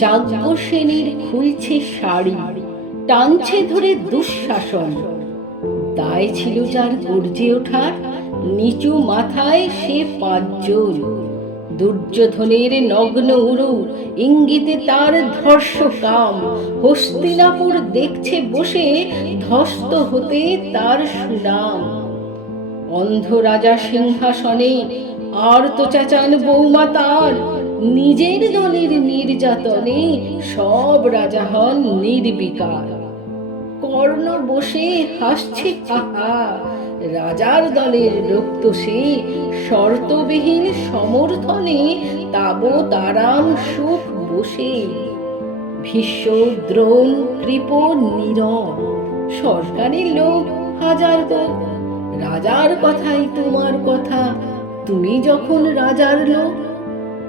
যাজ্ঞ সেনের খুলছে শাড়ি, টানছে ধরে দুঃশাসন। দায় ছিল যার গর্জে ওঠার, নিচু মাথায় সে পাঁচজন। দুর্যোধনের নগ্ন উড়ু, ইঙ্গিতে তার ধর্ষ কাম হস্তিনাপুর দেখছে বসে ধস্ত হতে তার সুনাম। অন্ধ রাজা সিংহাসনে আর তো চাচান বৌমা তার, নিজের দলের নির্যাতনে সব রাজা হন নির্বিকার। কর্ণ বসে হাসছে হাহা রাজার দলের রক্ত সে শর্তবিহীন সমর্থনে তাব তারাম সুখ বসে। ভীষ্ম দ্রোণ কৃপ নীরব, সরকারের লোক হাজার লোক রাজার কথাই তোমার কথা, তুমি যখন রাজার লোক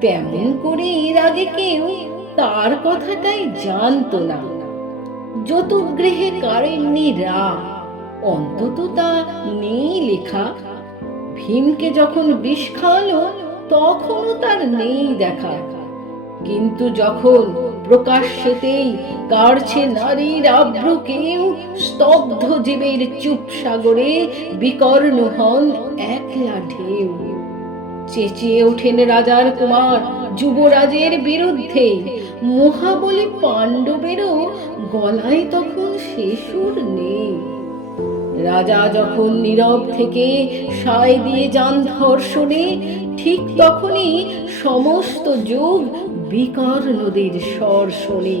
তেমন করে এর আগে কেউ তার কথাটাই জানতো না। যত গৃহে কারেননি রা অন্তত তা নেই লেখা। ভীমকে যখন বিষ খাওয়ালো, তখনও তার নেই দেখা। কিন্তু যখন প্রকাশ্যেতেই কাড়ছে নারীর আভ্র, কেউ স্তব্ধ জীবের চুপ সাগরে বিকর্ণ হন একলা ঢেউ। চেঁচিয়ে ওঠেন রাজার কুমার। যুবরাজের বিরুদ্ধে মহাবলী পাণ্ডবেরও গলায় তখন শেষুর নেই। রাজা যখন নীরব থেকে সায় দিয়ে যান ধর্ষণে, ঠিক তখনই সমস্ত যুগ বিকর্ণদের স্বর শোনে।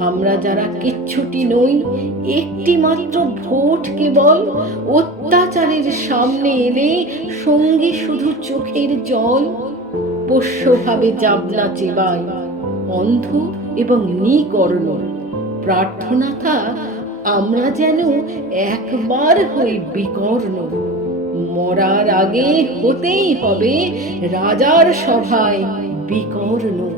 আমরা যারা কিচ্ছুটি নই একটি মাত্র ভোট কেবল অত্যাচারের সামনে এলে সঙ্গে শুধু চোখের জল? পোষ্যভাবে জাবলা চেবাই অন্ধ এবং নিকর্ণ। প্রার্থনা থাক আমরা যেন একবার হই বিকর্ণ। মরার আগে হতেই হবে রাজার সভায় বিকর্ণ।